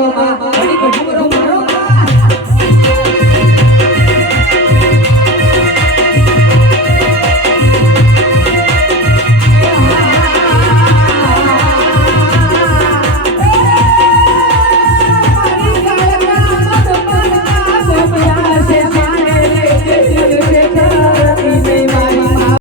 Oh, my